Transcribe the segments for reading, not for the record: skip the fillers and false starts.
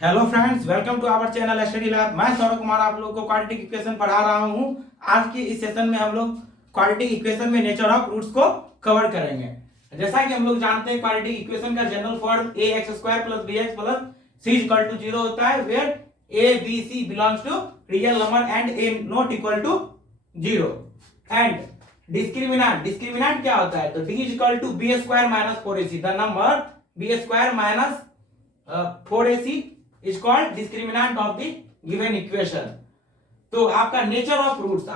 Hello friends, welcome to our channel study lab. मैं सौरभ कुमार आप लोगों को क्वाड्रेटिक इक्वेशन पढ़ा रहा हूं। आज के इस सेशन में हम लोग क्वाड्रेटिक इक्वेशन में नेचर ऑफ रूट्स को कवर करेंगे। जैसा कि हम लोग जानते हैं, क्वाड्रेटिक इक्वेशन का general form ax² + bx + c = 0 होता है, where a b c belongs to real number and a not equal to 0। And discriminant क्या होता है? तो d = b² - 4ac। The number b² - 4ac is called discriminant of the given equation। तो आपका nature of roots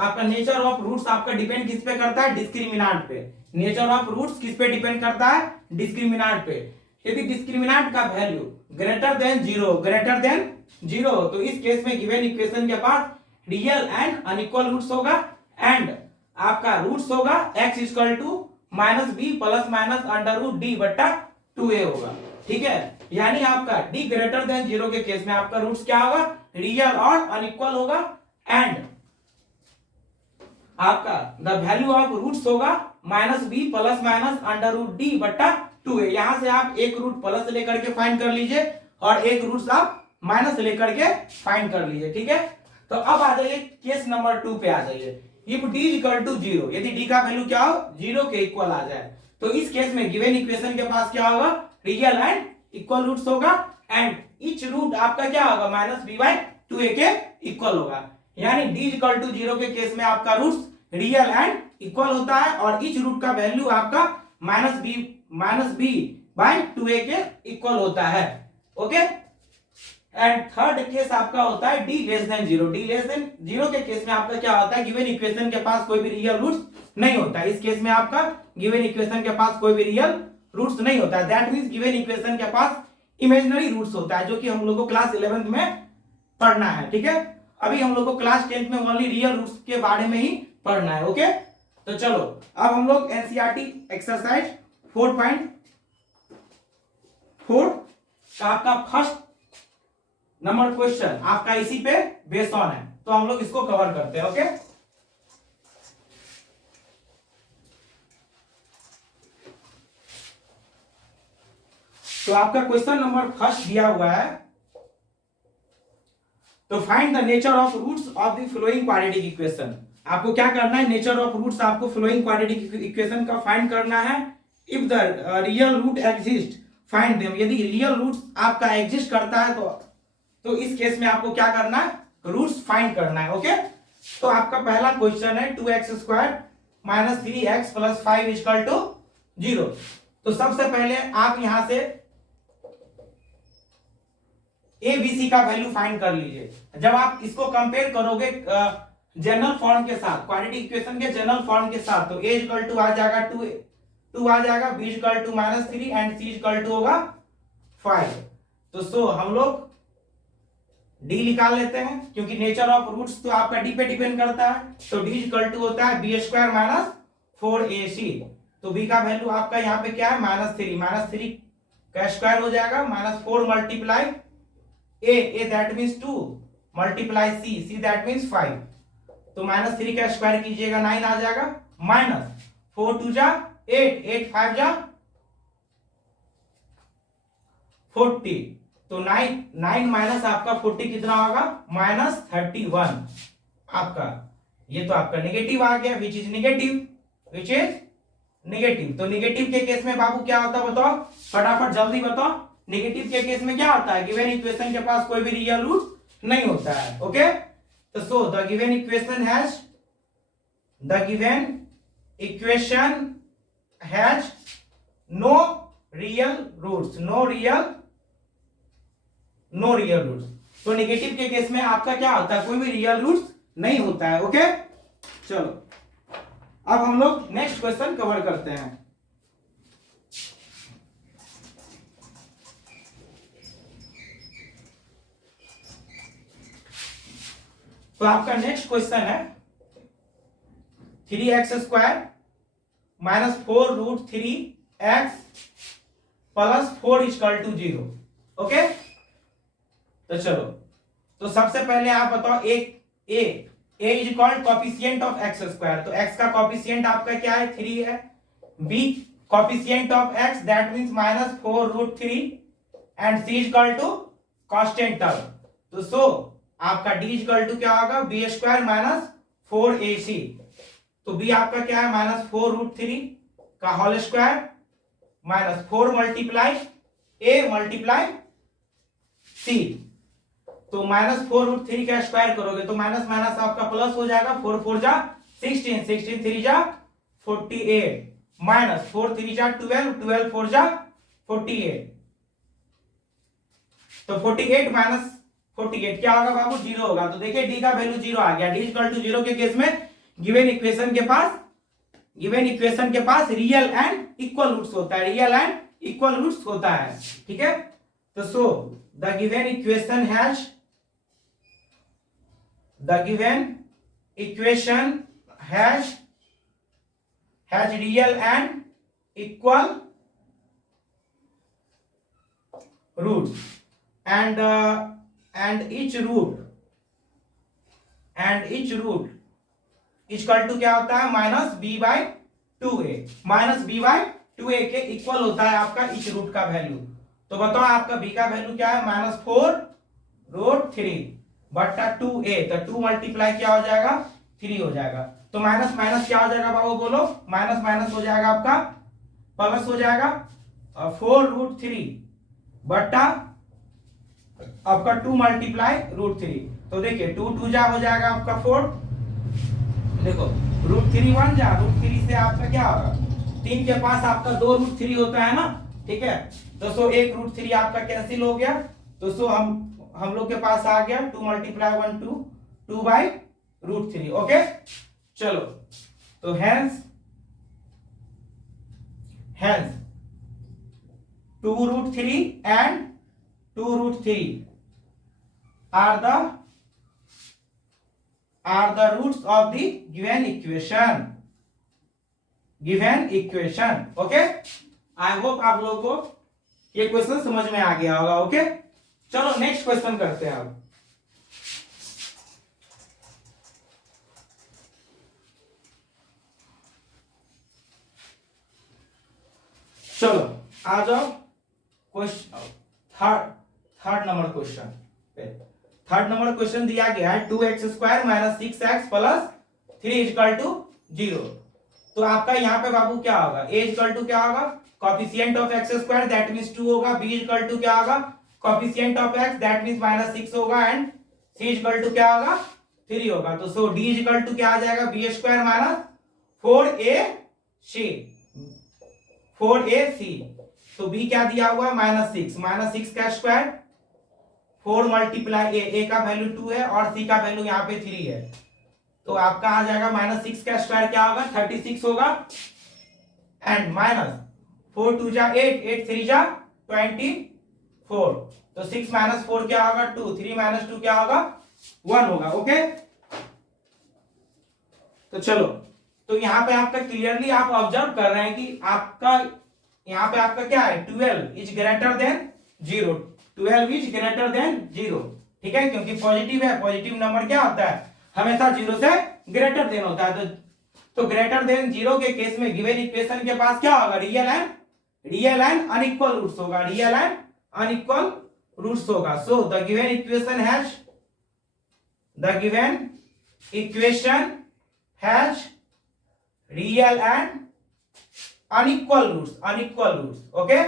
आपका depend किस पे करता है? डिस्क्रिमिनेंट पे। नेचर ऑफ रूट्स किस पे डिपेंड करता है? डिस्क्रिमिनेंट पे। यदि डिस्क्रिमिनेंट का वैल्यू ग्रेटर देन जीरो तो इस केस में गिवन इक्वेशन के पास रियल एंड अनइक्वल रूट्स होगा एंड आपका रूट्स होगा x = -b ± √d/2a होगा। ठीक है, यानी आपका d ग्रेटर देन 0 के केस में आपका रूट्स क्या होगा? रियल और अनइक्वल होगा एंड आपका द वैल्यू ऑफ रूट्स होगा -b ± √d/2a। यहां से आप एक रूट प्लस लेकर के फाइंड कर लीजिए और एक रूट्स आप माइनस लेकर के फाइंड कर लीजिए। ठीक है, तो अब आ जाइए केस नंबर 2 पे आ जाइए। इफ d = 0, यदि d का वैल्यू क्या हो? 0 के इक्वल आ जाए तो इस केस में गिवन इक्वेशन के पास क्या होगा? रियल एंड इक्वल रूट्स होगा एंड ईच रूट आपका क्या होगा? -b/2a के इक्वल होगा। यानी d = 0 के केस में आपका रूट्स रियल एंड इक्वल होता है और ईच रूट का वैल्यू आपका -b/2a के इक्वल होता है। ओके, एंड थर्ड केस आपका होता है d <0। d <0 के केस में आपका क्या होता है? गिवन इक्वेशन के पास कोई भी रियल रूट्स नहीं होता है। इस केस में आपका गिवन इक्वेशन के पास कोई भी रियल रूट्स नहीं होता है। दैट मींस गिवन इक्वेशन के पास इमेजिनरी रूट्स होता है, जो कि हम लोग को क्लास 11th में पढ़ना है। ठीक है, अभी हम लोग को क्लास 10th में ओनली रियल रूट्स के बारे में ही पढ़ना है। ओके, तो चलो अब हम लोग एनसीईआरटी एक्सरसाइज 4.4 का आपका फर्स्ट नंबर क्वेश्चन आपका इसी पे बेस ऑन है, तो हम लोग इसको कवर करते हैं। ओके, तो आपका क्वेश्चन नंबर फर्स्ट दिया हुआ है, तो find the nature of roots of the following quadratic equation. आपको क्या करना है? नेचर ऑफ रूट्स आपको फ्लोइंग क्वाड्रेटिक इक्वेशन का फाइंड करना है। If the real root exist find them. यदि रियल रूट्स आपका एग्जिस्ट करता है तो इस केस में आपको क्या करना है? रूट्स फाइंड करना है। ओके, तो आपका पहला क्वेश्चन है 2x² - 3x + 5 = 0। तो सबसे पहले आप यहां से ए बी सी का वैल्यू फाइंड कर लीजिए। जब आप इसको कंपेयर करोगे जनरल फॉर्म के साथ, क्वाड्रेटिक इक्वेशन के जनरल फॉर्म के साथ, तो a = आ जाएगा 2 आ जाएगा, b = -3 एंड c = होगा 5। तो सो हम लोग d निकाल लेते हैं क्योंकि नेचर ऑफ रूट्स तो आपका d पे डिपेंड करता है। तो d = होता है b² - 4ac। तो b का वैल्यू आपका यहाँ पे क्या है? -3 का स्क्वायर हो जाएगा, -4 multiply a that means 2 multiply c that means 5। तो -3 का स्क्वायर कीजिएगा 9 आ जाएगा, -4 2 जा 8 8 5 जा 40। तो 9 माइनस आपका 40 कितना होगा? -31। आपका ये तो आपका नेगेटिव आ गया, विच इज नेगेटिव। तो नेगेटिव के केस में बाबू क्या होता है बताओ, फटाफट जल्दी बताओ। नेगेटिव के केस में क्या होता है? गिवन इक्वेशन के पास कोई भी रियल रूट नहीं होता है। ओके, तो so the given equation has no real roots. तो नेगेटिव के केस में आपका क्या होता है? कोई भी रियल रूट्स नहीं होता है। ओके, चलो अब हम लोग नेक्स्ट क्वेश्चन कवर करते हैं। तो आपका नेक्स्ट क्वेश्चन है 3x² - 4√3x + 4 = 0। ओके, तो चलो, तो सबसे पहले आप बताओ a is called coefficient of x²। तो x का कॉफिशिएंट आपका क्या है? 3 है। b coefficient of x that means -4√3 and c is equal to constant term. तो सो आपका डी इक्वल टू क्या होगा, बी स्क्वायर माइनस 4ac। तो बी आपका क्या है, माइनस 4√3 का whole square minus 4 multiply A multiply C. तो -4√3 का स्क्वायर करोगे तो माइनस माइनस आपका प्लस हो जाएगा, 4 4 जा 16, 16 3 जा 48 माइनस 4 3 जा 12, 12 4 जा 48। तो 48 माइनस 48 क्या होगा बाबू, 0 होगा। तो देखिए डी का वैल्यू 0 आ गया। डी इक्वल टू 0 के केस में गिवन इक्वेशन के पास रियल एंड इक्वल रूट्स होता है, रियल एंड इक्वल रूट्स होता है, ठीक है। तो so the given equation has real and equal roots and each root equal to क्या होता है, -b/2a। -b/2a के इक्वल होता है आपका इच रूट का वैल्यू। तो बताओ आपका b का वैल्यू क्या है, -4√3 बट्टा 2a। तो 2 मल्टीप्लाई क्या हो जाएगा, 3 हो जाएगा। तो माइनस माइनस क्या हो जाएगा बाबू, बोलो। माइनस माइनस हो जाएगा आपका प्लस हो जाएगा, 4√3 बट्टा आपका 2 मल्टीप्लाई √3। तो देखिए 2 2 जा हो जाएगा आपका 4, देखो √3 1 जा, √3 से आपका क्या होगा, 3 के पास आपका 2√3 होता है ना, ठीक है। तो सो 1 √3 आपका कैंसिल हो गया। तो सो हम लोग के पास आ गया 2 मल्टीप्लाई 1 2/√3। ओके चलो, तो hence 2√3 and 2√3 are the roots of the given equation। Okay, I hope आप लोगों को ये क्वेश्चन समझ में आ गया होगा। ओके चलो नेक्स्ट क्वेश्चन करते हैं अब। चलो आ जाओ क्वेश्चन थर्ड नंबर क्वेश्चन पे। थर्ड नंबर क्वेश्चन दिया गया है 2x² minus 6x plus 3 equal to 0। तो आपका यहाँ पे बाबू क्या होगा, a इक्वल टू क्या होगा, coefficient of x² that means 2 होगा। b इक्वल टू क्या होगा, coefficient of x that means -6 होगा। एंड c इक्वल टू क्या होगा, 3 होगा। तो सो d इक्वल टू क्या आ जाएगा, b² माइनस 4ac। तो b क्या दिया हुआ है, -6 का स्क्वायर 4 मल्टीप्लाई a का वैल्यू 2 है और c का वैल्यू यहाँ पे 3 है। तो आपका आ जाएगा -6 का स्क्वायर क्या होगा, 36 होगा। एंड माइनस 4 2 जा 8, 8 3 जा 24। तो 6 माइनस 4 क्या होगा, 2, 3 माइनस 2 क्या होगा, 1 होगा। ओके तो चलो, तो यहाँ पे आपका क्लियरली आप ऑब्जर्व कर रहे हैं कि आपका यहाँ पे आपका क्या है, 12 is greater than 0। 12 is greater than 0, ठीक है, क्योंकि पॉजिटिव है। पॉजिटिव नंबर क्या होता है, हमेशा 0 से ग्रेटर देन होता है। तो ग्रेटर देन 0 के केस में गिवन इक्वेशन के पास क्या होगा, रियल एंड अनइक्वल रूट्स होगा, रियल एंड अनइक्वल रूट्स होगा। So the given equation has real and unequal roots. Okay,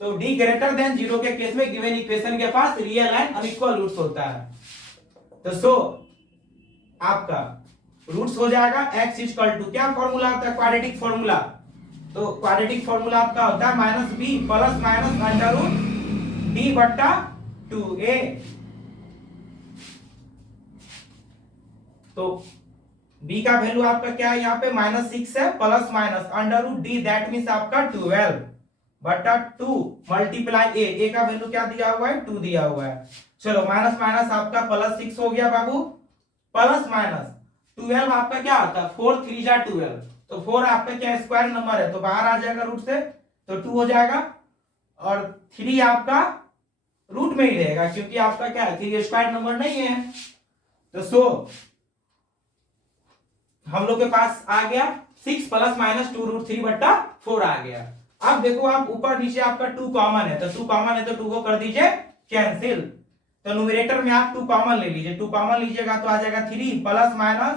तो d ग्रेटर देन 0 के केस में गिवन इक्वेशन के पास रियल एंड अनइक्वल रूट्स होता है। तो सो आपका रूट्स हो जाएगा x इक्वल टू, क्या फॉर्मूला होता है, क्वाड्रेटिक फॉर्मूला। तो क्वाड्रेटिक फॉर्मूला आपका होता है -b plus minus under root d बट्टा 2a। तो b का वैल्यू आपका क्या है, यहाँ पे -6 है plus minus under root d that means आपका 12 बटा 2 मल्टीप्लाई a का वैल्यू क्या दिया हुआ है, 2 दिया हुआ है। चलो माइनस माइनस आपका प्लस 6 हो गया बाबू, प्लस माइनस 12 आपका क्या आता है, 4 3 जा 12। तो 4 आपका क्या स्क्वायर नंबर है, तो बाहर आ जाएगा रूट से, तो 2 हो जाएगा। और 3 आपका रूट में ही रहेगा क्योंकि आपका क्या है, 3 स्क्वायर नंबर नहीं है। तो सो हम लोग के पास आ गया 6 प्लस माइनस 2√3 बट्टा 4 आ गया। अब देखो आप ऊपर नीचे आपका 2 कॉमन है, तो 2 कॉमन है तो 2 को कर दीजिए कैंसिल। तो न्यूमरेटर में आप 2 कॉमन ले लीजिए, 2 कॉमन लीजिएगा तो आ जाएगा 3 प्लस माइनस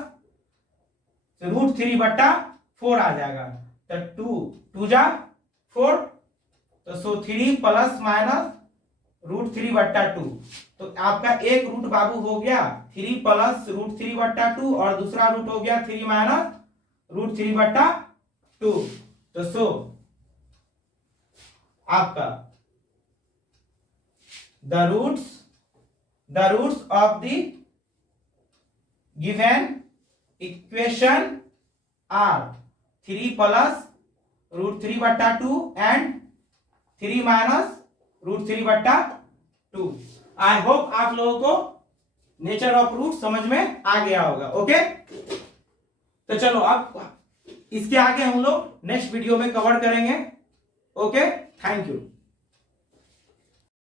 √3/4 आ जाएगा। तो 2 जा 4, तो सो 3 प्लस माइनस √3/2। तो आपका एक रूट बाबू हो गया 3 प्लस √3/2 और दूसरा रूट हो गया 3 माइनस √3/2। तो सो आपका the roots of the given equation are 3 plus √3/2 and 3 minus √3/2। I hope आप लोगों को नेचर ऑफ रूट समझ में आ गया होगा। ओके, तो चलो अब इसके आगे हम लोग नेक्स्ट वीडियो में कवर करेंगे। Okay, thank you.